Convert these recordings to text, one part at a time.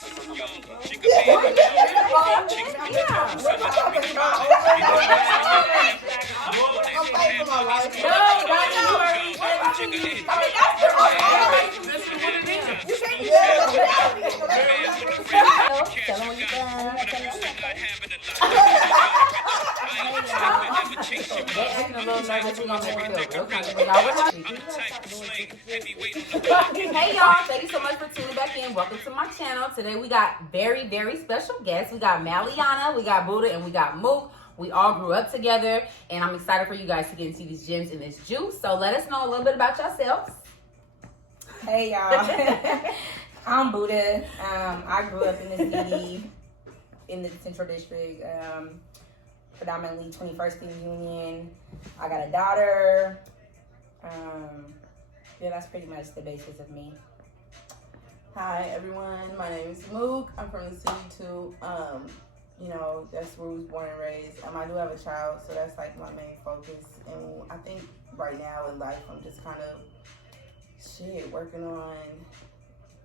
I'm fighting for my life. No, that's not tell them what you They acting a little nervous. We gonna make them feel real comfortable. Y'all, we're happy. Hey y'all, thank you so much for tuning back in. Welcome to my channel. Today we got very, very special guests. We got Maliana, we got Buddha, and we got Mook. We all grew up together, and I'm excited for you guys to get into these gems and this juice. So let us know a little bit about yourselves. Hey y'all, I'm Buddha. I grew up in the city, in the Central District, predominantly 21st Student Union. I got a daughter. Yeah, that's pretty much the basis of me. Hi everyone, my name is Mook. I'm from the city too. You know, that's where we was born and raised. I do have a child, so that's like my main focus. And I think right now in life, I'm just kind of working on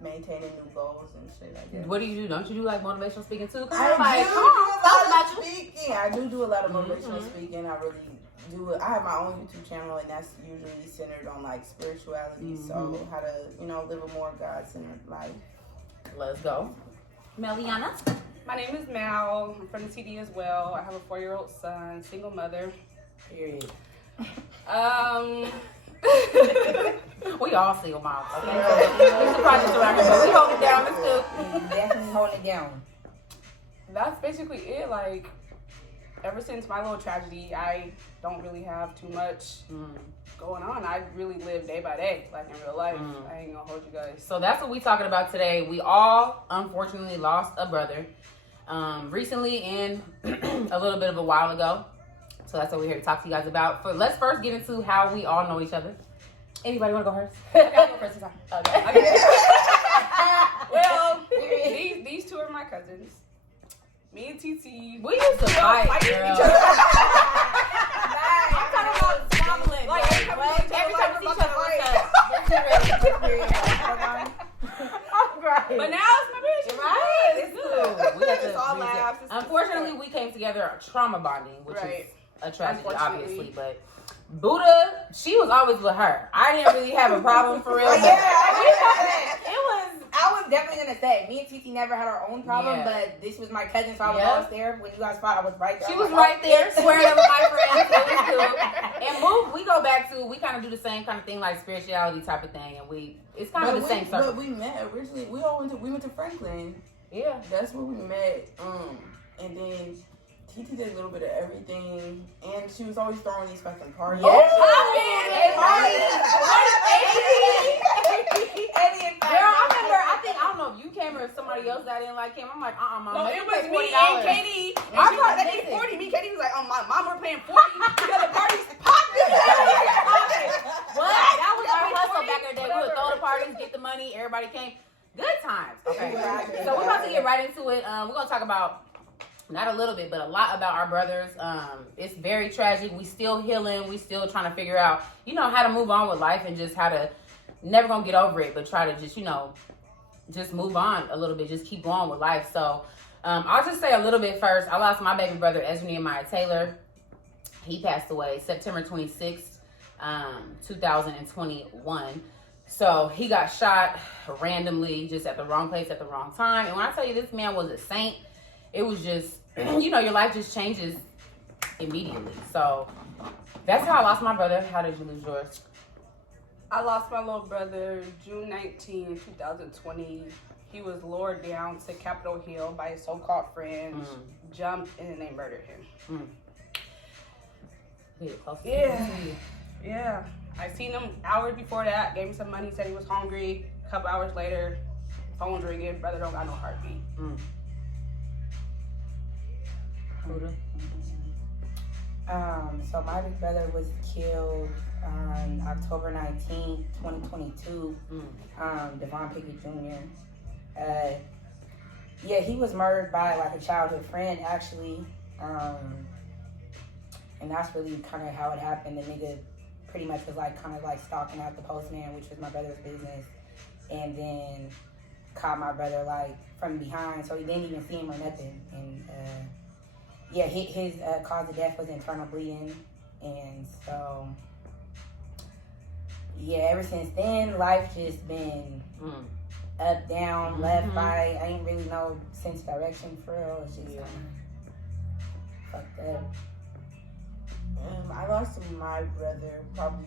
maintaining new goals and shit like that. What do you do? Don't you do like motivational speaking too? I do a lot of motivational speaking. I really do it. I have my own YouTube channel, and that's usually centered on like spirituality. So how to, you know, live a more God-centered life. Let's go. Meliana? My name is Mal. I'm from the CD as well. I have a 4-year-old son, single mother. Period. We all single moms, okay? There's some projects around here, but we hold it down. Let's do. Definitely holding it down. That's basically it. Like, ever since my little tragedy, I don't really have too much going on. I really live day by day, like in real life. I ain't gonna hold you guys. So that's what we talking about today. We all, unfortunately, lost a brother recently and a little bit of a while ago. So that's what we're here to talk to you guys about. But let's first get into how we all know each other. Anybody want to go first? I gotta go first this time. Okay. Well, these two are my cousins. Me and TT. We used to fight, girl. each other. I'm talking about squabbling. Like, every time we see each other, but now it's my bitch. Right? It's good. We got It's all laughs. Unfortunately, we came together trauma bonding, which is a tragedy, obviously. But Buddha, she was always with her. I didn't really have a problem for real. I was definitely gonna say, me and Titi never had our own problem, but this was my cousin, so I was always there. When you guys fought, I was right there. She was right there, swearing up with my friends. It was cool. And Mook, we go back to, we kind of do the same kind of thing, like spirituality type of thing, and it's kind of the same circle. But we met originally. We went to Franklin. Yeah, that's where we met. And then TT did a little bit of everything, and she was always throwing these fucking parties. Girl, I remember, I don't know if you came or if somebody else that didn't like him. I'm like, Mom. No, it was me and Katie. I thought they paid 40. Me and Katie was like, my mom, we're paying 40 because the party's popping. What? That was our hustle back in the day. We would throw the parties, get the money, everybody came. Good times. Okay. So we're about to get right into it. We're going to talk about, not a little bit, but a lot about our brothers. It's very tragic. We still healing. We still trying to figure out, how to move on with life and just how to, never going to get over it, but try to just, just move on a little bit. Just keep going with life. So I'll just say a little bit first. I lost my baby brother, Ezra Nehemiah Taylor. He passed away September 26th, 2021. So he got shot randomly, just at the wrong place at the wrong time. And when I tell you this man was a saint, it was just, your life just changes immediately. So that's how I lost my brother. How did you lose yours? I lost my little brother June 19, 2020. He was lured down to Capitol Hill by his so-called friends, jumped, and then they murdered him. Yeah. I seen him hours before that, gave me some money, said he was hungry. A couple hours later, phone's ringing, brother don't got no heartbeat. So my big brother was killed on October 19th, 2022. Devon Pickett Jr. He was murdered by like a childhood friend actually. And that's really kind of how it happened. The nigga pretty much was like kind of like stalking out the postman, which was my brother's business. And then caught my brother like from behind, so he didn't even see him or nothing. And yeah, his cause of death was internal bleeding, and so yeah, ever since then, life just been up, down, left, right. I ain't really no sense of direction for real. It's just fucked up. I lost my brother, probably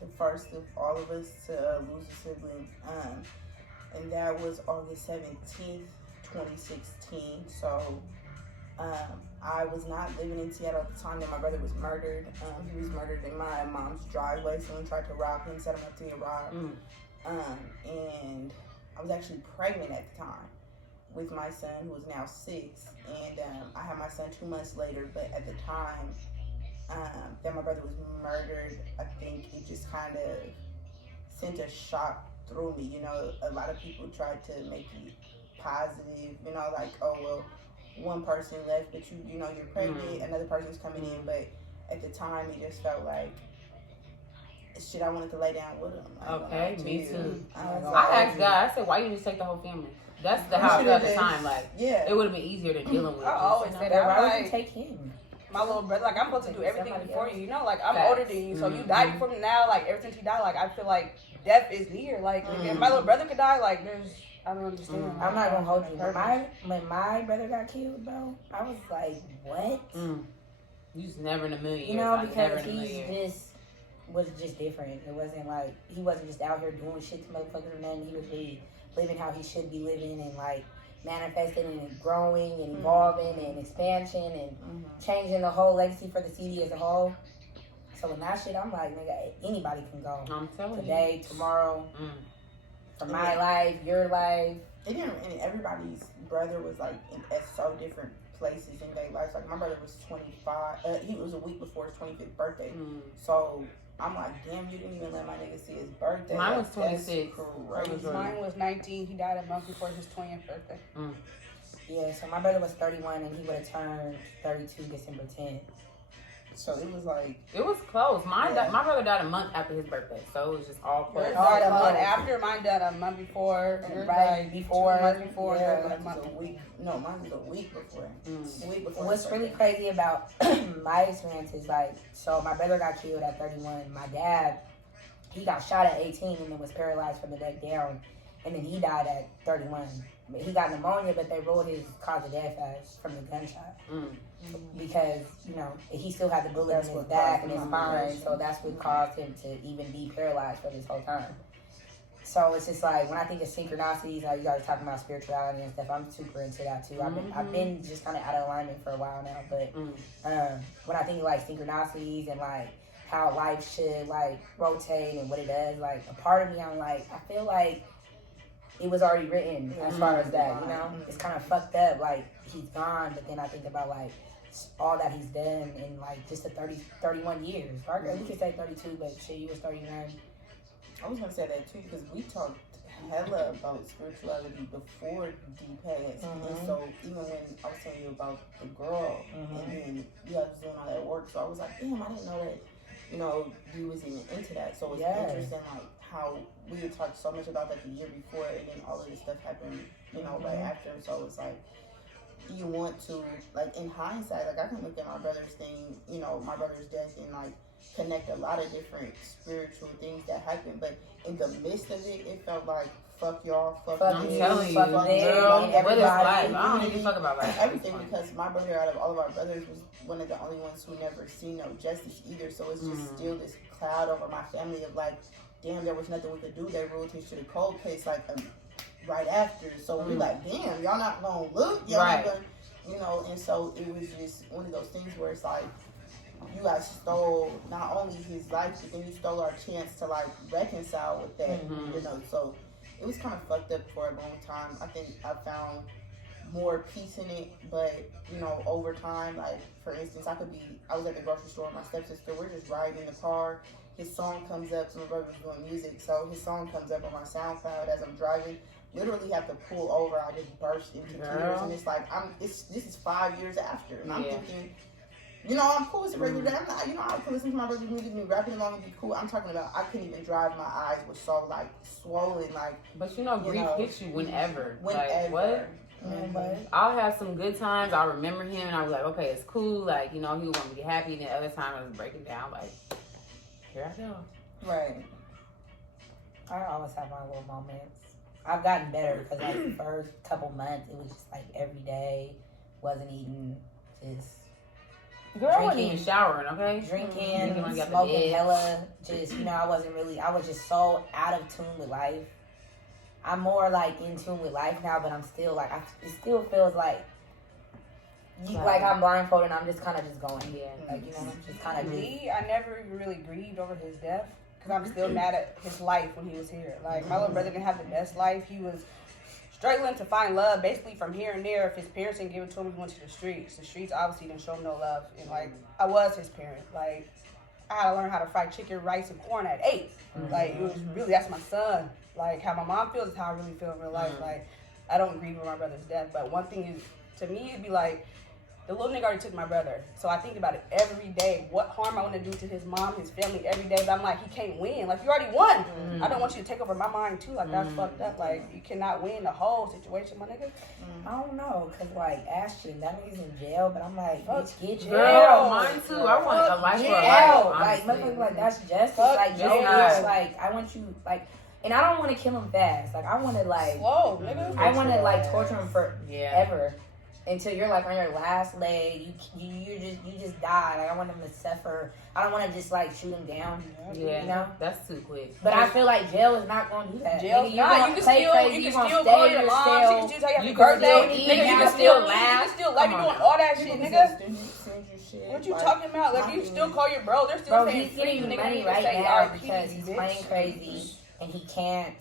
the first of all of us to lose a sibling, and that was August 17th, 2016. So I was not living in Seattle at the time that my brother was murdered. He was murdered in my mom's driveway. Someone tried to rob him, set him up to get robbed. And I was actually pregnant at the time with my son, who is now 6. And I had my son 2 months later, but at the time that my brother was murdered, I think it just kind of sent a shock through me. You know, a lot of people tried to make it positive, you know, like, oh, well, one person left, but you know, you're pregnant, another person's coming in. But at the time, it just felt like, shit, I wanted to lay down with him. Okay, me too. I asked God, I said, why you just take the whole family? That's how I felt at the time. Like, yeah, it would have been easier than dealing with. I always say that. Why I'm would like, you take him? my little brother, like, I'm supposed to do everything before you. You know, like, I'm Facts. older than you, so you died before me now. Like, ever since you died, like, I feel like death is near. Like, if my little brother could die, like, I don't understand. I'm not gonna hold you. When my brother got killed, bro, I was like, what? You just never in a million years. You know, like, because never in a million he years. just was just different. It wasn't like, he wasn't just out here doing shit to motherfuckers or nothing. He was really living how he should be living and like manifesting and growing and evolving and expansion and changing the whole legacy for the city as a whole. So when that shit, I'm like, nigga, anybody can go. I'm telling Today, you. tomorrow, for my life, your life. and everybody's brother was like at so different places in their lives. Like my brother was 25. He was a week before his 25th birthday. So I'm like, damn, you didn't even let my nigga see his birthday. Mine was That's 26. crazy. Mine was 19. He died a month before his 20th birthday. Yeah, so my brother was 31 and he would have turned 32 December 10th. So it was like, it was close. My brother died a month after his birthday, so it was just all close. Yours died a month after, mine died a month before. Yours died before. 2 months before. Yeah. Yours died a month a week. No, mine was a week before. A week before. What's really crazy about my experience is like, so my brother got killed at 31. My dad, he got shot at 18 and then was paralyzed from the neck down. And then he died at 31. He got pneumonia, but they ruled his cause of death as from the gunshot. Because, you know, he still had the bullet in his back and his spine, so that's what caused him to even be paralyzed for this whole time. So it's just like, when I think of synchronicities, like you guys are talking about spirituality and stuff, I'm super into that too. I've been just kind of out of alignment for a while now, but when I think of like synchronicities and like how life should like rotate and what it does, like a part of me, I'm like, I feel like it was already written as far as that, you know? It's kind of fucked up, like he's gone, but then I think about like all that he's done in like just the 31 years. Or we could say 32, but shit, you was 39. I was gonna say that too because we talked hella about spirituality before D passed, and so even when I was telling you about the girl, and then you guys was doing all that work, so I was like, damn, I didn't know that, you know, you was even into that. So it's interesting, like how we had talked so much about that the year before, and then all of this stuff happened, you know, right after. So it's like, you want to, like in hindsight, like I can look at my brother's thing, you know, my brother's death, and like connect a lot of different spiritual things that happened, but in the midst of it, it felt like fuck y'all, fuck I'm this, telling you, fuck girl, them, what is life? I don't unity, even talk about life. everything, because my brother, out of all of our brothers, was one of the only ones who never seen no justice either. So it's just still this cloud over my family of like, damn, there was nothing we could do. They ruled his to the cold case like right after. So we like, damn, y'all not gonna look, y'all not gonna, you know. And so it was just one of those things where it's like, you guys stole not only his life, but then you stole our chance to like reconcile with that, you know. So it was kind of fucked up for a long time. I think I found more peace in it, but you know, over time, like for instance, I was at the grocery store with my stepsister. We're just riding in the car. His song comes up. So my brother was doing music, so his song comes up on my SoundCloud as I'm driving. Literally have to pull over. I just burst into tears, and it's like this is 5 years after, and I'm thinking, You know, I'm cool. It's a regular day. I'm not, you know, I can listen to my brother's music, me rapping along and be cool. I'm talking about, I couldn't even drive. My eyes were so, like, swollen, like. But you know, grief hits you whenever. Whenever. Like, what? Mm-hmm. I'll have some good times. I'll remember him and I'll be like, okay, it's cool. Like, you know, he would want me to be happy. And then other times I was breaking down, like, here I go. Right. I always have my little moments. I've gotten better because like the first couple months, it was just like every day, wasn't eating, just Girl, I wasn't even showering, okay? drinking, smoking hella. Just, you know, I was just so out of tune with life. I'm more like in tune with life now, but I'm still like, it still feels like, like I'm blindfolded and I'm just kind of just going, like, you know, just kind of Me, I never even really grieved over his death because I'm still mad at his life when he was here. Like, my little brother didn't have the best life. He was struggling to find love basically from here and there. If his parents didn't give it to him, he went to the streets. The streets obviously didn't show him no love. And, like, I was his parent. Like, I had to learn how to fry chicken, rice, and corn at 8. Like, it was really, that's my son. Like, how my mom feels is how I really feel in real life. Like, I don't grieve over my brother's death. But one thing is, to me, it'd be like, the little nigga already took my brother. So I think about it every day. What harm I want to do to his mom, his family every day. But I'm like, he can't win. Like, you already won. I don't want you to take over my mind, too. Like, that's fucked up. Like, you cannot win the whole situation, my nigga. I don't know, because, like, Ashton, that nigga's in jail, but I'm like, bitch, get jail. Girl, mine too. I want a life for a life. Like, motherfucker, like, that's justice. Fuck Like, jail. bitch, like, I want you, like, and I don't want to kill him fast. Like, I want to, like, Slow, nigga. I want to, like, torture him Yeah. forever. Until you're like on your last leg, you just die. Like I want him to suffer. I don't want to just like shoot him down. Yeah, you know. That's too quick. But I feel like jail is not going to do that. Jail's Nigga, not. You can still call your mom. You can still tell you happy birthday. Nigga, you can still laugh. You can still like you doing all that shit, nigga. What you talking about? Like you still call your bro. They're still saying he's getting money right now because he's playing crazy and he can't.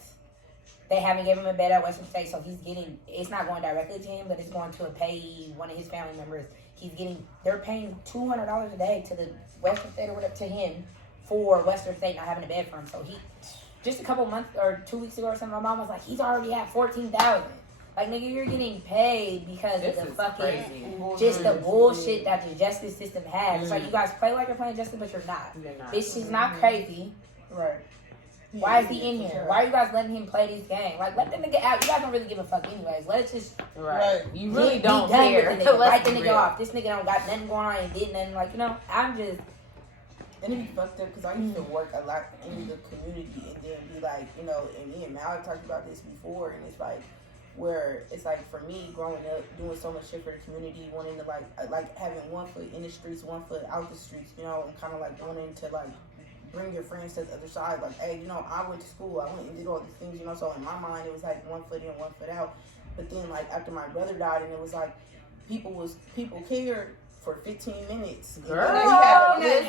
They haven't given him a bed at Western State, so it's not going directly to him, but it's going to a payee, one of his family members. They're paying $200 a day to the Western State or whatever, to him for Western State not having a bed for him. So just a couple months or 2 weeks ago or something, my mom was like, he's already at $14,000. Like, nigga, you're getting paid because of the fucking, just the bullshit that the justice system has. It's like, you guys play like you're playing justice, but you're not. Bitch, he's not crazy. Right. Why is he in here? Why are you guys letting him play this game? Like, let the nigga out. You guys don't really give a fuck anyways. Let it just... Right. You really don't be done care. with the nigga. Write the nigga off. This nigga don't got nothing going on and did nothing. Like, you know, I'm just... And it be fucked up because I used to work a lot in the community and then be like, you know, and me and Mal have talked about this before, and it's like, where it's like for me growing up doing so much shit for the community, wanting to like having 1 foot in the streets, 1 foot out the streets, you know, and kind of like wanting to like bring your friends to the other side. Like, hey, you know, I went to school, I went and did all these things, you know. So in my mind, it was like 1 foot in, 1 foot out. But then, like, after my brother died, and it was like people cared for 15 minutes. Girl, the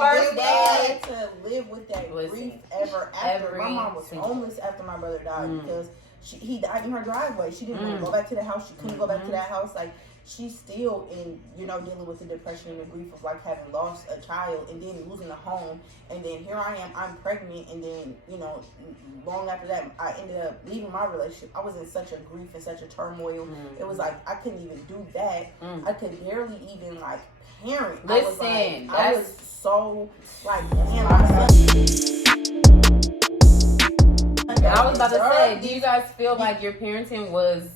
first day to live with that grief ever after. My mom was homeless after my brother died because he died in her driveway. She didn't want to go back to the house. She couldn't go back to that house. Like, she's still in, you know, dealing with the depression and the grief of like having lost a child and then losing a home. And then here I am, I'm pregnant. And then, you know, long after that, I ended up leaving my relationship. I was in such a grief and such a turmoil. It was like, I couldn't even do that. I could barely even like parent. Listen, I was so like, damn, my I was about to say, do you guys feel like your parenting was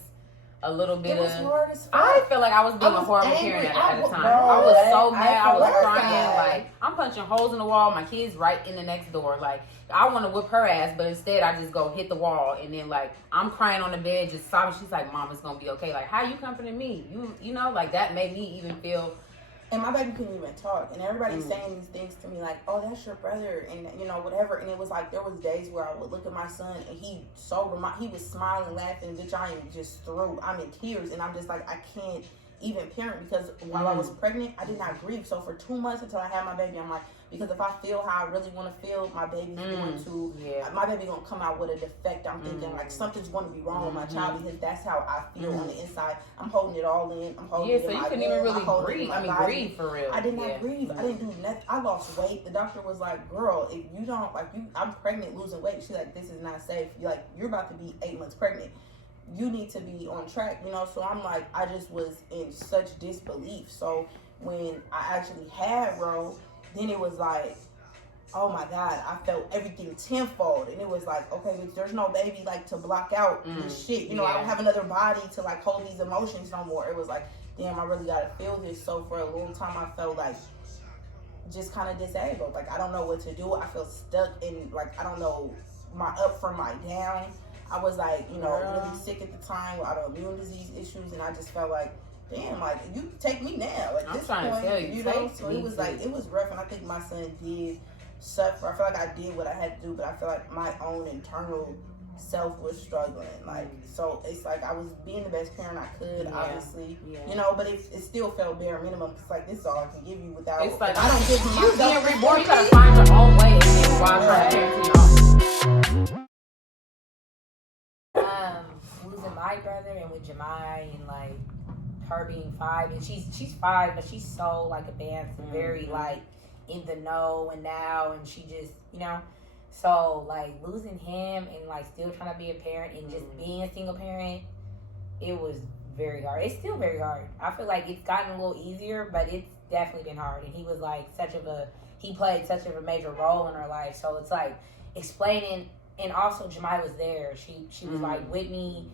a little bit it was of... hard as fuck. I feel like I was being a horrible parent at the time. I was so mad. I was crying. Like, I'm punching holes in the wall. My kid's right in the next door. Like, I want to whip her ass, but instead I just go hit the wall. And then, like, I'm crying on the bed, just sobbing. She's like, Mom, it's going to be okay. Like, how you comforting me? You know, like, that made me even feel... And my baby couldn't even talk. And everybody's saying these things to me like, oh, that's your brother. And, you know, whatever. And it was like, there was days where I would look at my son and he was smiling, laughing. Bitch, I am just through. I'm in tears. And I'm just like, I can't even parent because while I was pregnant, I did not grieve. So for 2 months until I had my baby, I'm like, because if I feel how I really want to feel, my baby's going to, my baby going to come out with a defect. I'm thinking like something's going to be wrong with my child because that's how I feel on the inside. I'm holding it all in. I'm holding it in my so you couldn't even really breathe. I mean, breathe for real. I did not grieve. I didn't do nothing. I lost weight. The doctor was like, girl, if you don't, like, I'm pregnant, losing weight. She's like, this is not safe. You're about to be 8 months pregnant. You need to be on track, you know. So I'm like, I just was in such disbelief. So when I actually had Ro, then it was like, oh my God, I felt everything tenfold. And it was like, okay, bitch, there's no baby like to block out this shit. You know, I don't have another body to like hold these emotions no more. It was like, damn, I really gotta feel this. So for a long time I felt like just kind of disabled. Like I don't know what to do. I feel stuck in like I don't know my up from my down. I was like, you know, really sick at the time with autoimmune disease issues, and I just felt like, damn, like you take me now. At this point, you know, so it was like it was rough, and I think my son did suffer. I feel like I did what I had to do, but I feel like my own internal self was struggling. Like so, it's like I was being the best parent I could, obviously, you know, but it still felt bare minimum. It's like this is all I can give you without. It's like I don't give you myself being reborn. You gotta find your own way, and while trying to parent your own. Losing my brother and with Jemai and like her being 5 and she's 5 but she's so like advanced and very like in the know and now and she just so like losing him and like still trying to be a parent and just being a single parent, it was very hard. It's still very hard. I feel like it's gotten a little easier, but it's definitely been hard. And he was like he played such a major role in her life, so it's like explaining. And also, Jemai was there. She was like with me.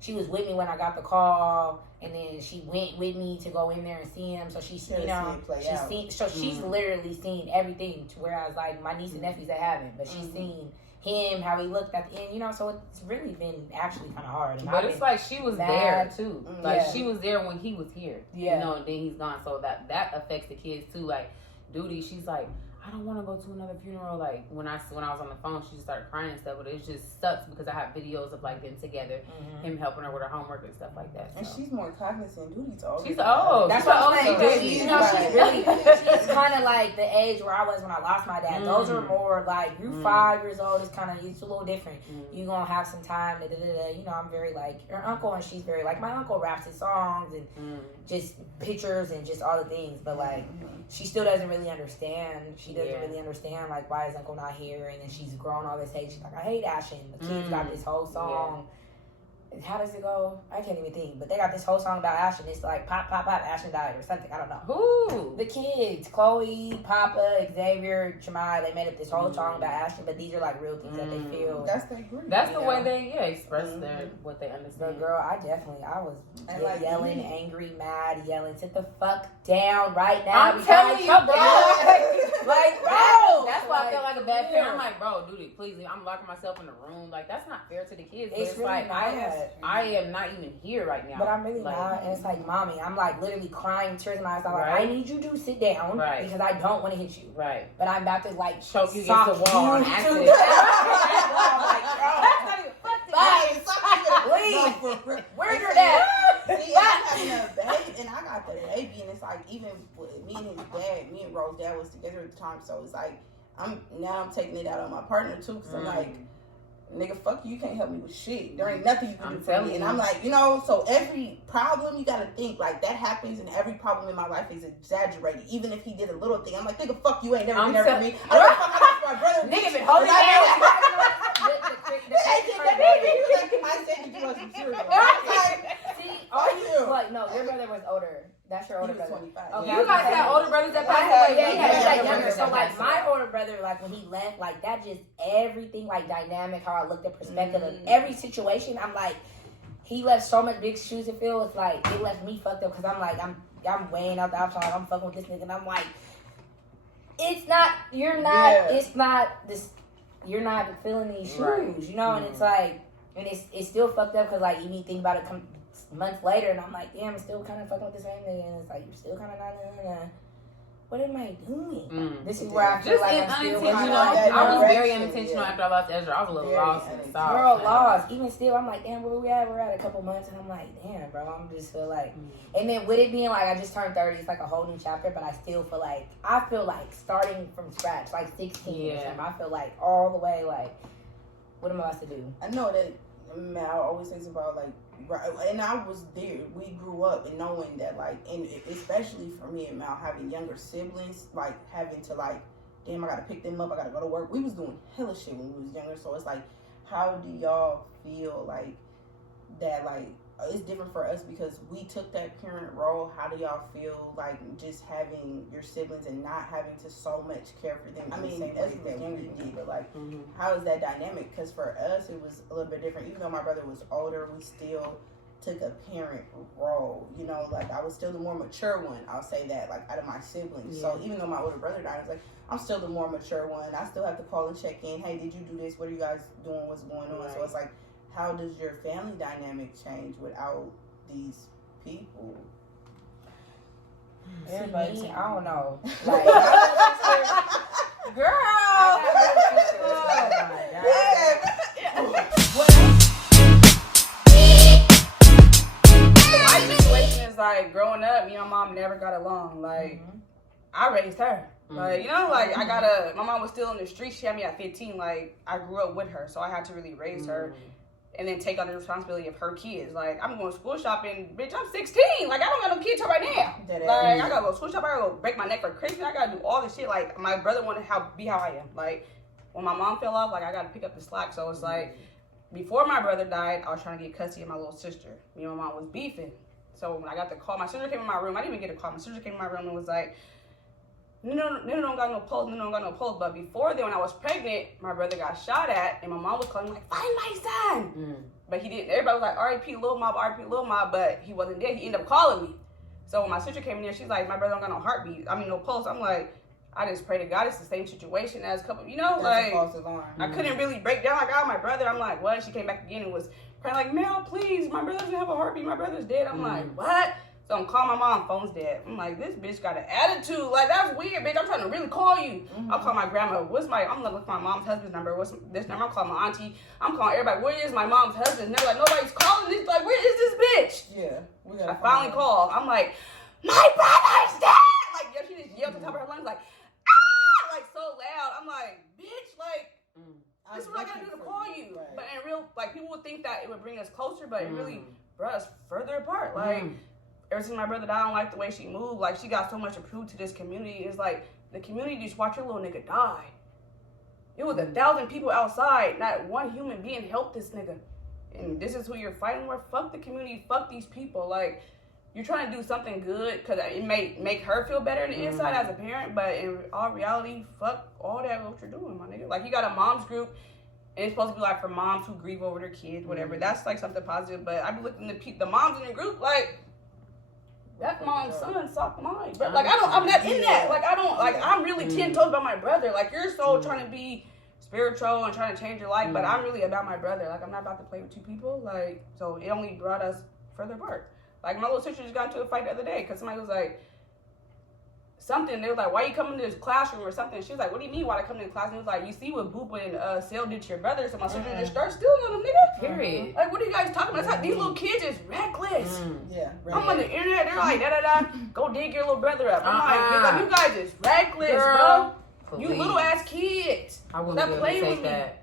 She was with me when I got the call, and then she went with me to go in there and see him. So she's she's literally seen everything. To whereas like my niece and nephews that haven't, but she's seen him, how he looked at the end. So it's really been actually kind of hard. And but it's like she was there too. Like she was there when he was here. Yeah. You know, and then he's gone. So that affects the kids too. Like Duty, she's like, I don't want to go to another funeral. Like when I was on the phone, she just started crying and stuff. But it just sucks because I have videos of like them together, him helping her with her homework and stuff like that. So. And she's more cognizant. Duty's old. She's old. That's what I'm saying. She's really she's kind of like the age where I was when I lost my dad. Those are more like you're 5 years old. It's a little different. You gonna have some time. I'm very like her uncle, and she's very like my uncle raps his songs and just pictures and just all the things. But like she still doesn't really understand. She doesn't really understand like why is uncle not here, and then she's grown all this hate. She's like, I hate Ashton. The kids got this whole song. How does it go? I can't even think. But they got this whole song about Ashton. It's like pop, pop, pop, Ashton died or something. I don't know. Who? The kids. Chloe, Papa, Xavier, Jemai. They made up this whole song about Ashton, but these are like real things that they feel. That's their group. That's the way they express what they understand. But girl, I was like yelling, angry, mad, yelling, sit the fuck down right now. I'm telling you, bro. Like, bro. That's why I felt like a bad parent. I'm like, bro, dude, please. I'm locking myself in the room. Like, that's not fair to the kids. It's really like, not. I am not even here right now. But I'm really not. And it's like, mommy, I'm like literally crying, tears in my eyes. I'm like, I need you to sit down because I don't want to hit you. Right. But I'm about to like choke you against the wall on accident. I'm like, bro, please. Where's your dad? See, I'm having a baby, and I got the baby, and it's like even with me and his dad, me and Rose's dad was together at the time, so it's like I'm taking it out on my partner too, because I'm like, nigga, fuck you can't help me with shit. There ain't nothing you can do for me. And I'm like, so every problem you gotta think like that happens, and every problem in my life is exaggerated. Even if he did a little thing, I'm like, nigga, fuck you ain't never been there for me. I don't fuck out my brother. Nigga been holding I said that you was material. But no, your brother was older. That's your older brother. 25. Okay, you guys had older brothers that passed away. Yeah, younger. So like my older brother, like when he left, like that just everything, like dynamic, how I looked at perspective of every situation. I'm like, he left so much big shoes to fill. It's like it left me fucked up because I'm like I'm weighing out the option. Like, I'm fucking with this nigga, and I'm like, it's not. You're not. Yeah. It's not this. You're not feeling these shoes, and it's like, and it's still fucked up because like you need to think about it months later, and I'm like, damn, I'm still kind of fucking with the same nigga, and it's like you're still kind of not. What am I doing? This is where I feel like I'm still unintentional. I was very unintentional after I lost Ezra. I was a little lost in the sauce. Girl, lost. Even still, I'm like, damn, where we at? We're at a couple months, and I'm like, damn, bro. I'm just feel like, and then with it being like I just turned 30, it's like a whole new chapter. But I still feel like starting from scratch, like 16 or something. I feel like all the way like, what am I supposed to do? I know that Mal always thinks about like. Right, and I was there. We grew up and knowing that, like, and especially for me and Mal having younger siblings, like having to like, damn, I gotta pick them up. I gotta go to work. We was doing hella shit when we was younger. So it's like, how do y'all feel like that? Like, it's different for us because we took that parent role. How do y'all feel like just having your siblings and not having to so much care for them? I mean, as that we did, but like, how is that dynamic? Because for us, it was a little bit different. Even though my brother was older, we still took a parent role. You know, like I was still the more mature one. I'll say that, like out of my siblings. Yeah. So even though my older brother died, I was like, I'm still the more mature one. I still have to call and check in. Hey, did you do this? What are you guys doing? What's going on? Right. So it's like, how does your family dynamic change without these people? Everybody, I don't know. Like, girl. My situation is like growing up, me and my mom never got along. Like, I raised her. Like, you know, like my mom was still in the streets. She had me at 15. Like, I grew up with her, so I had to really raise her. And then take on the responsibility of her kids. Like, I'm going school shopping, bitch, I'm 16. Like, I don't got no kids right now. Like, I gotta go school shopping, I gotta go break my neck for Christmas. I gotta do all this shit. Like, my brother wanted to be how I am. Like, when my mom fell off, like, I gotta pick up the slack. So it's like, before my brother died, I was trying to get custody of my little sister. Me and my mom was beefing. So when I got the call, my sister came in my room. I didn't even get a call. My sister came in my room and was like, no, don't got no pulse, no, don't got no pulse. But before then, when I was pregnant, my brother got shot at, and my mom was calling like, find my son. But he didn't. Everybody was like, R.I.P. Lil Mob, R.I.P. Lil Mob, but he wasn't dead. He ended up calling me. So when my sister came in there, she's like, my brother don't got no heartbeat. I mean, no pulse. I'm like, I just pray to God it's the same situation as a couple, you know, that's like, I couldn't really break down. I got my brother. I'm like, what? She came back again and was praying like, Mel, please, my brother doesn't have a heartbeat. My brother's dead. I'm like, what? So I'm calling my mom, phone's dead. I'm like, this bitch got an attitude. Like, that's weird, bitch. I'm trying to really call you. I'll call my grandma. I'm looking for my mom's husband's number. What's this number? I'm calling my auntie. I'm calling everybody. Where is my mom's husband? And they're like, nobody's calling this. Like, where is this bitch? Yeah. I finally called. I'm like, my brother's dead. Like, yo, she just yelled at the top of her lungs, like, ah! Like, so loud. I'm like, bitch, like, this is what I gotta do to call you. Right. But in real, like, people would think that it would bring us closer, but it really brought us further apart. Like, ever since my brother died, I don't like the way she moved. Like, she got so much to prove to this community. It's like, the community just watched your little nigga die. It was 1,000 people outside. Not one human being helped this nigga. And this is who you're fighting with? Fuck the community. Fuck these people. Like, you're trying to do something good because it may make her feel better in the inside as a parent. But in all reality, fuck all that what you're doing, my nigga. Like, you got a mom's group. And it's supposed to be like for moms who grieve over their kids, whatever. That's like something positive. But I be looking at the moms in the group like, that mom's son sucked mine. But like, I'm not in that. Like, I'm really 10 toes about my brother. Like, you're so trying to be spiritual and trying to change your life, but I'm really about my brother. Like, I'm not about to play with two people. Like, so it only brought us further apart. Like, my little sister just got into a fight the other day because somebody was like, something, they was like, why you coming to this classroom or something? She was like, what do you mean why I come to the classroom? It was like, you see what Boopa and Sale did to your brother, so my sister just started stealing on them, nigga. Period. Like, what are you guys talking about? It's like, these little kids is reckless. Yeah, I'm on the internet, they're like, da-da-da, go dig your little brother up. I'm like, you guys is reckless, girl. Please. You little ass kids. I wouldn't be able to take that.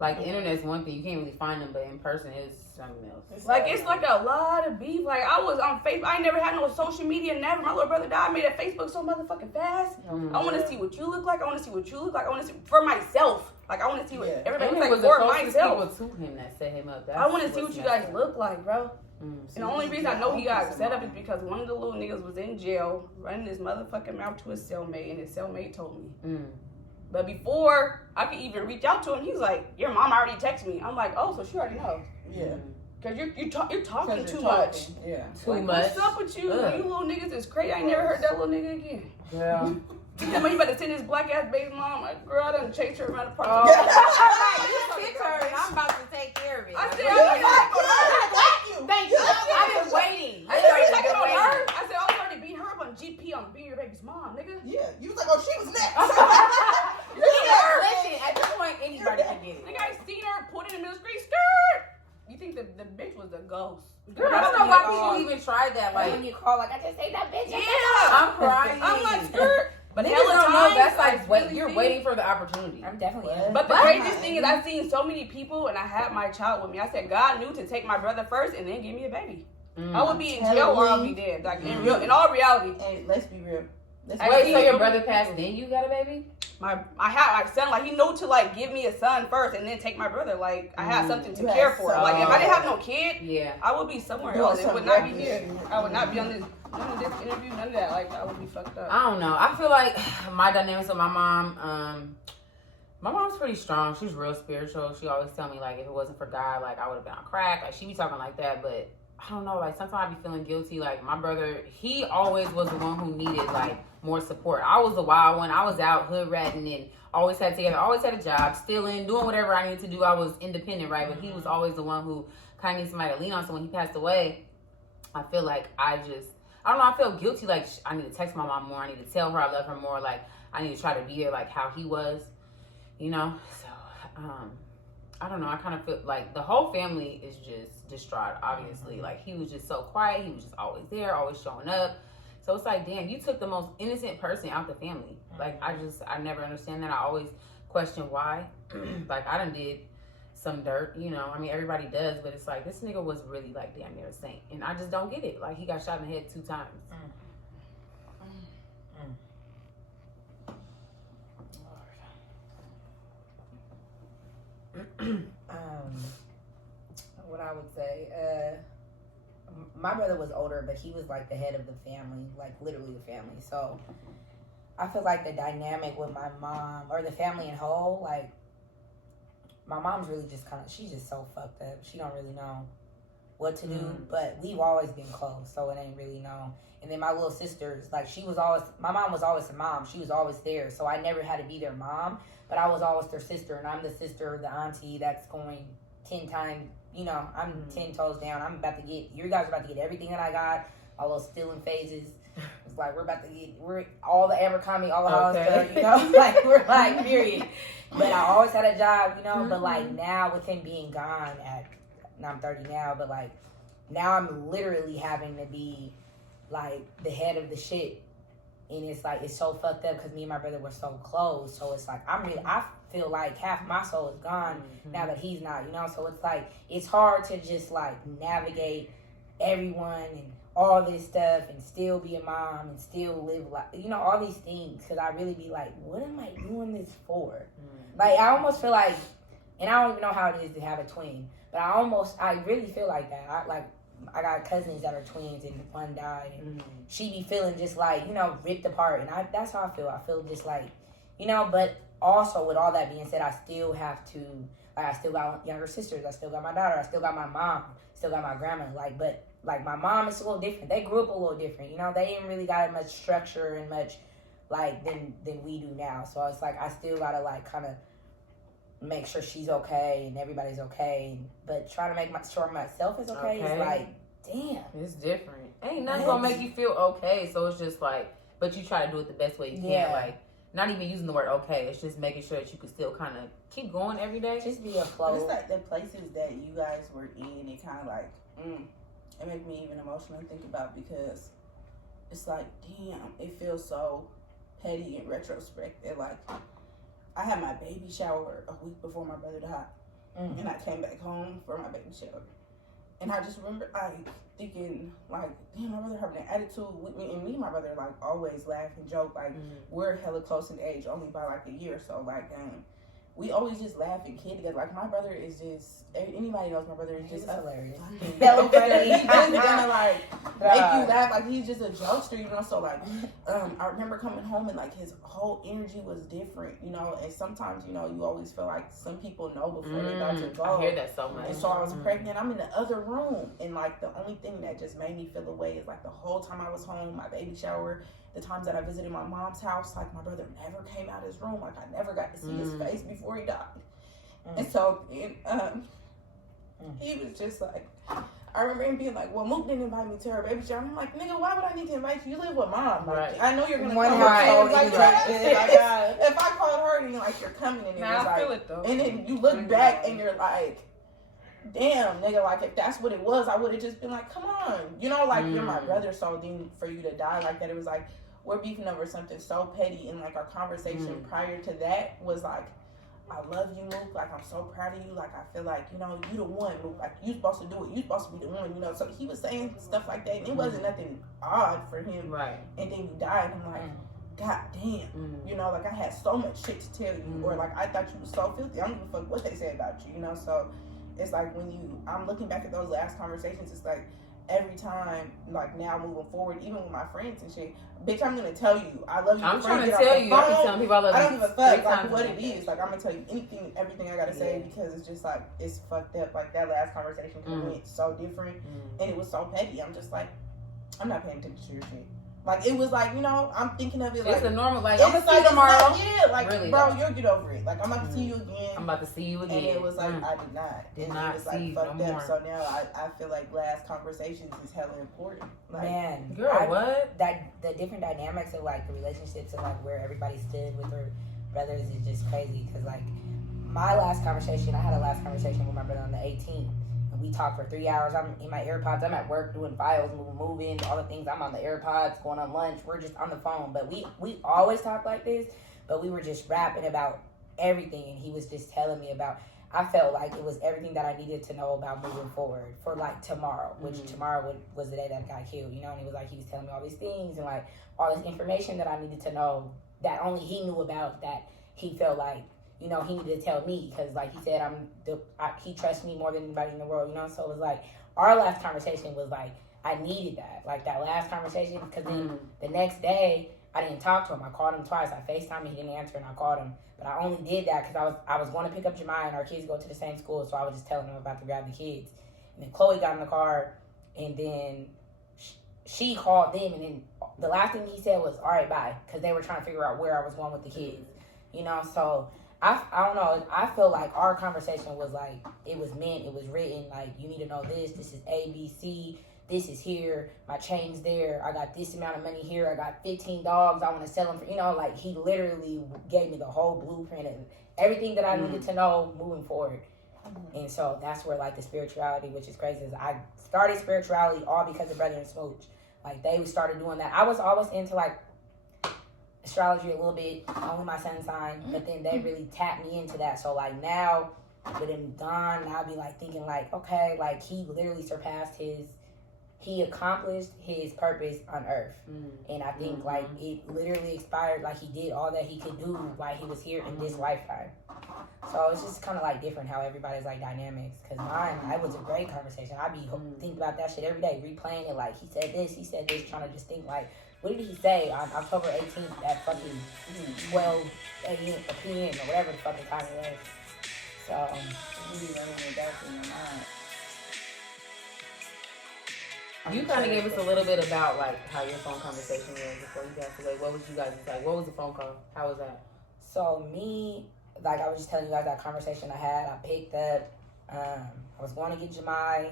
Like, the internet's one thing, you can't really find them, but in person it's something else. It's like a lot of beef. Like, I was on Facebook. I ain't never had no social media. Never. My little brother died. I made a Facebook so motherfucking fast. I want to see what you look like. I want to see what you look like. I want to see for myself. Like, I want to see what everybody looks like for myself. People to him that set him up. I want to see what you guys look like, bro. And the only reason I know he got set up is because one of the little niggas was in jail running his motherfucking mouth to his cellmate, and his cellmate told me. But before I could even reach out to him, he's like, your mom already texted me. I'm like, oh, so she already knows. Yeah. Because you're talking too much. Yeah. Too much. What's up with you? You little niggas is crazy. I ain't never heard that little nigga again. Yeah. You better send his black ass baby mom. Like, girl, I done chased her around the park. You fix her and I'm about to take care of it. I said, thank you. I've been waiting. I said, checking on her. I said, I was already beating her up on GP on being your baby's mom, nigga. Yeah. You was like, oh, she was next. Listen, at this point, anybody can get it. Nigga, I seen her put it in the middle street skirt. You think the bitch was a ghost? Girl, I don't know why people even tried that. Like, when you call, like, I just ate that bitch. Yeah. I'm crying. I'm like, skirt. But niggas hella don't know. times, That's like, really you're waiting for the opportunity. I'm definitely. But the craziest thing is, I've seen so many people, and I had my child with me. I said, God knew to take my brother first, and then give me a baby. I would be in jail or I'll be dead. Like in all reality. And let's be real. Wait, so your brother passed, then you got a baby? my son. Like, he knew to like give me a son first and then take my brother. Like, I had something to care for. Like, if I didn't have no kid, I would be somewhere else. It would not be here. I would not be on this. None of this interview, none of that. Like, I would be fucked up. I don't know. I feel like my dynamics with my mom. My mom's pretty strong. She's real spiritual. She always tell me, like, if it wasn't for God, like, I would have been on crack. Like, she be talking like that, but I don't know. Like, sometimes I be feeling guilty. Like, my brother, he always was the one who needed, like, more support. I was the wild one. I was out hood ratting and always had together. Always had a job, stealing, doing whatever I needed to do. I was independent, right? But he was always the one who kind of needed somebody to lean on. So when he passed away, I feel like I don't know. I feel guilty. Like, I need to text my mom more. I need to tell her I love her more. Like, I need to try to be there, like, how he was. You know, so I don't know. I kind of feel like the whole family is just distraught, obviously. Like, he was just so quiet. He was just always there, always showing up. So it's like, damn, you took the most innocent person out the family. Like, I never understand that. I always question why. Like, I done did some dirt, you know. I mean, everybody does, but it's like, this nigga was really, like, damn near a saint. And I just don't get it. Like, he got shot in the head 2 times. What I would say, my brother was older, but he was like the head of the family, like literally the family. So I feel like the dynamic with my mom or the family in whole, like my mom's really just she's just so fucked up. She don't really know what to do, but we've always been close, so it ain't really known. And then my little sisters, like my mom was always a mom. She was always there, so I never had to be their mom, but I was always their sister, and I'm the sister, the auntie that's going 10 times, you know, I'm 10 toes down. You guys are about to get everything that I got, all those stealing phases. It's like, we're all the Abercrombie, all the Hollister, you know, like, we're like, period. But I always had a job, you know, but like now with him being gone now I'm 30 now, but like now I'm literally having to be like the head of the shit, and it's like it's so fucked up because me and my brother were so close. So it's like I feel like half my soul is gone now that he's not, you know. So it's like it's hard to just like navigate everyone and all this stuff and still be a mom and still live like, you know, all these things, because I really be like, what am I doing this for? Like, I almost feel like, and I don't even know how it is to have a twin, but I really feel like that. I got cousins that are twins and one died, and she be feeling just like, you know, ripped apart, and that's how I feel. I feel just like, you know, but also with all that being said, I still have to, like, I still got younger sisters, I still got my daughter, I still got my mom, still got my grandma, but like my mom is a little different. They grew up a little different, you know. They didn't really got as much structure and much like than we do now. So it's like I still gotta like kind of make sure she's okay and everybody's okay, but trying to make sure myself is okay is like, damn, it's different. Ain't nothing gonna make you feel okay. So it's just like, but you try to do it the best way you can. Like, not even using the word okay. It's just making sure that you can still kind of keep going every day. Just be afloat. It's like the places that you guys were in. It kind of like, it made me even emotional to think about, because it's like, damn, it feels so petty in retrospect. That like, I had my baby shower a week before my brother died, and I came back home for my baby shower, and I just remember like thinking like, damn, my brother having an attitude with me, and me and my brother like always laugh and joke, like we're hella close in age, only by like a year, so like we always just laugh and kid together. Like, my brother is just, anybody knows my brother is just hilarious. He's just gonna like make you laugh. Like, he's just a jokester, you know. So like, I remember coming home and like his whole energy was different, you know. And sometimes, you know, you always feel like some people know before they're about to go. I hear that so much. And so I was pregnant. I'm in the other room, and like the only thing that just made me feel away is like the whole time I was home, my baby shower, the times that I visited my mom's house, like my brother never came out of his room. Like, I never got to see his face before he died. And so he was just like, I remember him being like, well, Mook didn't invite me to her baby shower. I'm like, nigga, why would I need to invite you? You live with mom. Like, I know you're going to come. If I called her and like, you're coming, and it was like, feel it, though. And then you look back and you're like, damn, nigga, like, if that's what it was, I would have just been like, come on. You know, like, you're my brother, so then for you to die like that, it was like, we're beefing over something so petty. And like, our conversation prior to that was like, I love you, Mook. Like, I'm so proud of you. Like, I feel like, you know, you the one, Mook. Like, you supposed to do it. You supposed to be the one, you know. So he was saying stuff like that, and it wasn't nothing odd for him. Right. And then he died. And I'm like, God damn, you know, like I had so much shit to tell you, or like I thought you was so filthy. I don't give a fuck what they say about you, you know. So it's like I'm looking back at those last conversations, it's like every time, like now moving forward, even with my friends and shit, bitch, I'm gonna tell you I love you. I'm trying to tell you. I be telling people I love you. I don't give a fuck like what it is. Like I'm gonna tell you anything, everything I gotta say, because it's just like it's fucked up. Like that last conversation went so different, and it was so petty. I'm just like, I'm not paying attention to your shit. Like it was like, you know, I'm thinking of it like it's a normal, like I'm gonna see you tomorrow. Like really, bro, you'll get over it. Like I'm about to see you again. I'm about to see you again. And it was like I did not. It was like fucked up. So now I feel like last conversations is hella important. Like, man, girl, what? That the different dynamics of like the relationships and like where everybody stood with their brothers is just crazy. Because like my last conversation, I had a last conversation with my brother on the 18th. We talked for 3 hours. I'm in my AirPods. I'm at work doing files, moving, all the things. I'm on the AirPods, going on lunch. We're just on the phone. But we always talk like this, but we were just rapping about everything. And he was just telling me about, I felt like it was everything that I needed to know about moving forward for like tomorrow, which tomorrow was the day that got killed, you know? And he was like, he was telling me all these things and like all this information that I needed to know that only he knew about, that he felt like, you know, he needed to tell me because, like he said, he trusts me more than anybody in the world, you know? So it was like, our last conversation was like, I needed that. Like, that last conversation, because then the next day, I didn't talk to him. I called him twice. I FaceTimed him, he didn't answer, and I called him. But I only did that because I was going to pick up Jemiah, and our kids go to the same school, so I was just telling him about to grab the kids. And then Chloe got in the car, and then she called them, and then the last thing he said was, all right, bye, because they were trying to figure out where I was going with the kids, you know? So I don't know. I feel like our conversation was like, it was meant, it was written. Like, you need to know this. This is A, B, C. This is here. My chain's there. I got this amount of money here. I got 15 dogs. I want to sell them for, you know, like he literally gave me the whole blueprint and everything that I needed to know moving forward. And so that's where like the spirituality, which is crazy, is I started spirituality all because of Brother and Smooch. Like they started doing that. I was always into like astrology a little bit, only my sun sign, but then they really tapped me into that. So like now with him gone, I'll be like thinking like, okay, like he literally he accomplished his purpose on earth. And I think like it literally expired, like he did all that he could do while he was here in this lifetime. So it's just kind of like different how everybody's like dynamics, because mine, it was a great conversation. I be thinking about that shit every day, replaying it, like he said this, trying to just think like, what did he say on October 18th at fucking 12 a.m. p.m. or whatever the fucking time it was? So, you running it back in your mind. You kind of gave us a little bit about like how your phone conversation was before you passed away. What was you guys like? What was the phone call? How was that? So me, like I was just telling you guys that conversation I had. I picked up. I was going to get Jemiah.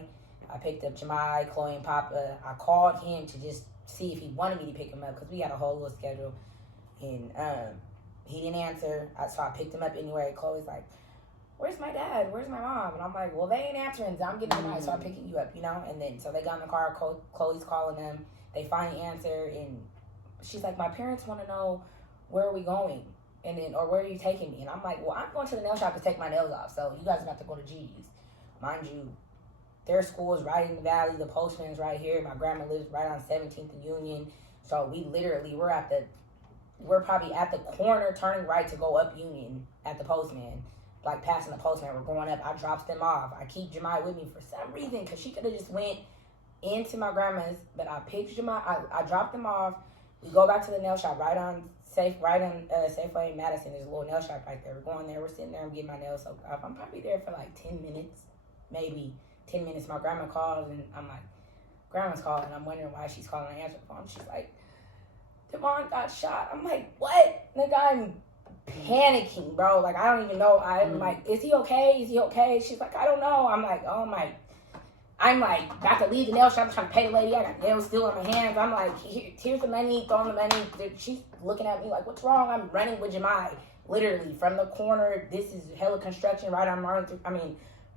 I picked up Jemiah, Chloe, and Papa. I called him to just see if he wanted me to pick him up because we had a whole little schedule, and he didn't answer. So I picked him up anyway. Chloe's like, where's my dad? Where's my mom? And I'm like, well, they ain't answering, so I'm getting Jemiah, so I'm picking you up, you know? And then, so they got in the car, Chloe's calling them, they finally answer, and she's like, my parents want to know, where are we going? And then, or where are you taking me? And I'm like, well, I'm going to the nail shop to take my nails off, so you guys have to go to G's. Mind you, their school is right in the valley, the postman's right here, my grandma lives right on 17th and Union, so we literally, we're probably at the corner, turning right to go up Union at the postman, like passing the postman, we're going up, I drops them off, I keep Jemiah with me for some reason, because she could have just went into my grandma's, but I picked Jemiah, I dropped them off, we go back to the nail shop right on Safeway in Madison. There's a little nail shop right there. We're going there. We're sitting there. I'm getting my nails soaked off. I'm probably there for like 10 minutes, maybe 10 minutes. My grandma calls, and I'm like, grandma's calling. I'm wondering why she's calling. I answer the phone. She's like, Devon got shot. I'm like, what? Nigga, I'm panicking, bro. Like, I don't even know. I'm like, is he okay? Is he okay? She's like, I don't know. I'm like, oh my. I'm like, about to leave the nail shop, I'm trying to pay the lady. I got nails still in my hands. I'm like, here's the money, throwing the money. She's looking at me like, what's wrong? I'm running with Jemiah, literally from the corner. This is hella construction right on right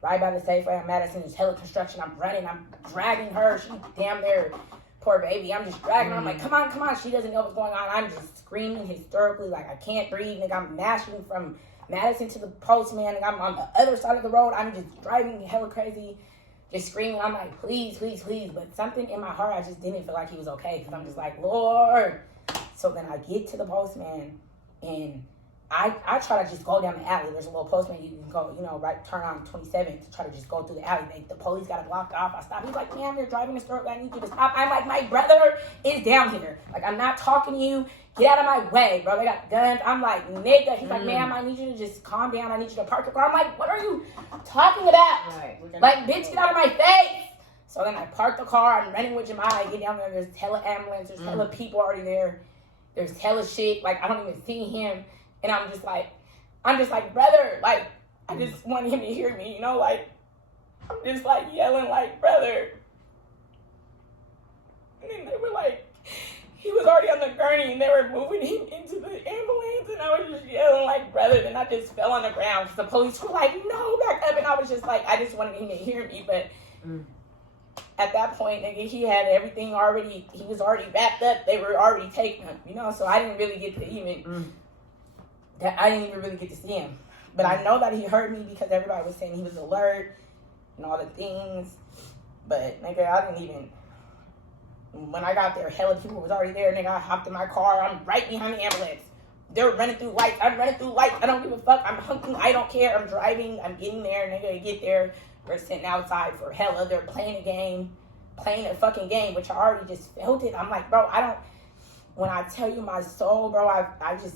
by the Safeway on Madison. There's hella construction. I'm running. I'm dragging her. She's damn there, poor baby. I'm just dragging her. I'm like, come on. She doesn't know what's going on. I'm just screaming hysterically like I can't breathe. Like I'm mashing from Madison to the postman. Like I'm on the other side of the road. I'm just driving hella crazy. Just screaming, I'm like, please. But something in my heart, I just didn't feel like he was okay. Because I'm just like, Lord, So then I get to the postman, and I try to just go down the alley. There's a little postman you can go, right, turn on 27 to try to just go through the alley. The police got it blocked off. I stop. He's like, ma'am, you're driving this road. I need you to stop. I'm like, my brother is down here. Like, I'm not talking to you. Get out of my way, bro. They got guns. I'm like, nigga. He's like, ma'am, I need you to just calm down. I need you to park your car. I'm like, what are you talking about? Right. Like, bitch, get out of my face. So then I park the car. I'm running with Jemai. I get down there. There's hella ambulance. There's hella people already there. There's hella shit. Like, I don't even see him. And I'm just like, brother, like, I just want him to hear me, like, I'm just like yelling, like, brother. And then they were like, he was already on the gurney and they were moving him into the ambulance, and I was just yelling, like, brother. Then I just fell on the ground. The police were like, no, back up. And I was just like, I just wanted him to hear me. But at that point, nigga, he had everything already, he was already wrapped up. They were already taking him, so I didn't really get to even. I didn't even really get to see him. But I know that he heard me because everybody was saying he was alert and all the things. But, nigga, I didn't even... When I got there, hella people was already there. Nigga, I hopped in my car. I'm right behind the ambulance. They're running through lights. I'm running through lights. I don't give a fuck. I'm hunking. I don't care. I'm driving. I'm getting there. Nigga, I get there. We're sitting outside for hella. They're playing a game. Playing a fucking game, which I already just felt it. I'm like, bro, I don't... When I tell you my soul, bro, I just...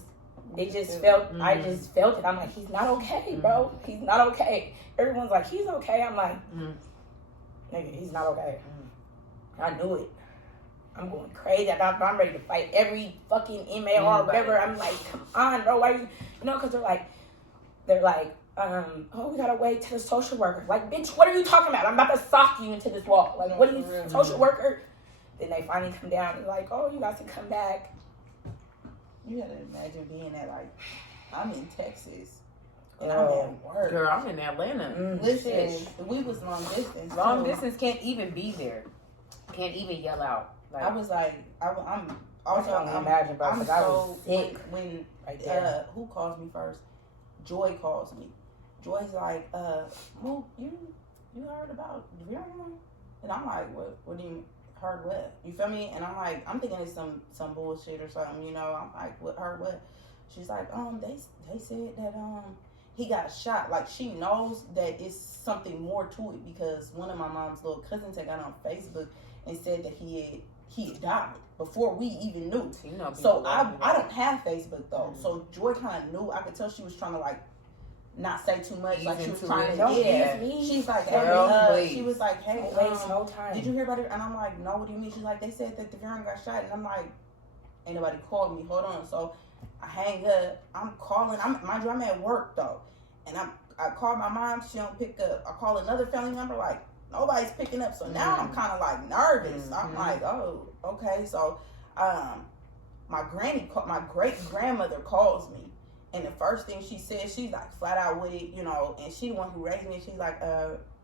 They just felt, I just felt it. I'm like, he's not okay, bro. He's not okay. Everyone's like, he's okay. I'm like, nigga, he's not okay. I knew it. I'm going crazy. I'm ready to fight every fucking inmate or whatever. I'm like, come on, bro. Why are you, because they're like, oh, we gotta wait till the social worker. Like, bitch, what are you talking about? I'm about to sock you into this wall. Like, what are you, social worker? Then they finally come down and like, oh, you guys can come back. You gotta imagine being at, like, I'm in Texas and I'm at work. Girl, I'm in Atlanta. Listen, we was long distance. Long distance can't even be there. Can't even yell out. Like, I was like, I'm also, imagine, bro, I'm so sick when right there. Who calls me first? Joy calls me. Joy's like, Mook, you heard about the Vietnam? And I'm like, what do you heard what? You feel me? And I'm like, I'm thinking it's some bullshit or something, I'm like, what, heard what? She's like, they said that he got shot. Like, she knows that it's something more to it because one of my mom's little cousins had got on Facebook and said that he had died before we even knew. So I don't have Facebook though. So Joy kind of knew. I could tell she was trying to like not say too much, like she was trying to. She's like, hey, she was like, hey, no time. Did you hear about it? And I'm like, no. What do you mean? She's like, they said that the girl got shot, and I'm like, ain't nobody called me. Hold on. So I hang up. I'm calling. Mind you, I'm at work though, and I call my mom. She don't pick up. I call another family member. Like nobody's picking up. So now I'm kind of like nervous. I'm like, oh, okay. So my great grandmother calls me. And the first thing she said, she's like flat out with it, and she the one who raised me. She's like,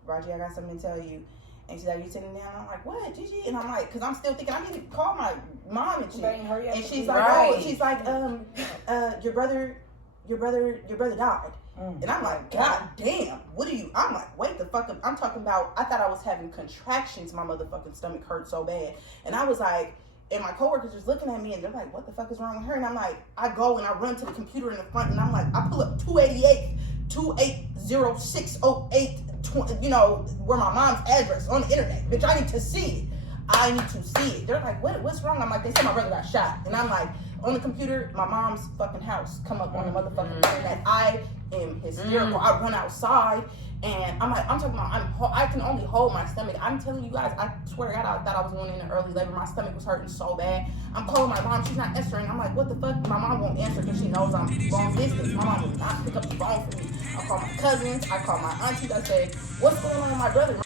Roger, I got something to tell you. And she's like, you sitting down? I'm like, what, Gigi? And I'm like, because I'm still thinking, I need to call my mom and shit. And she's like, she's like, your brother died. And I'm like, God damn, I'm like, wait the fuck up. I'm talking about, I thought I was having contractions. My motherfucking stomach hurt so bad. And I was like, and my coworkers just looking at me and they're like, what the fuck is wrong with her? And I'm like, I go and I run to the computer in the front and I'm like, I pull up 288-280608, where my mom's address on the internet. Bitch, I need to see it. They're like, what's wrong? I'm like, they said my brother got shot. And I'm like, on the computer, my mom's fucking house come up on the motherfucking internet. I am hysterical. I run outside. And I'm talking about, I can only hold my stomach. I'm telling you guys, I swear to God, I thought I was going into early labor. My stomach was hurting so bad. I'm calling my mom. She's not answering. I'm like, what the fuck? My mom won't answer because she knows I'm long distance. My mom will not pick up the phone for me. I call my cousins. I call my aunties. I say, what's going on with my brother?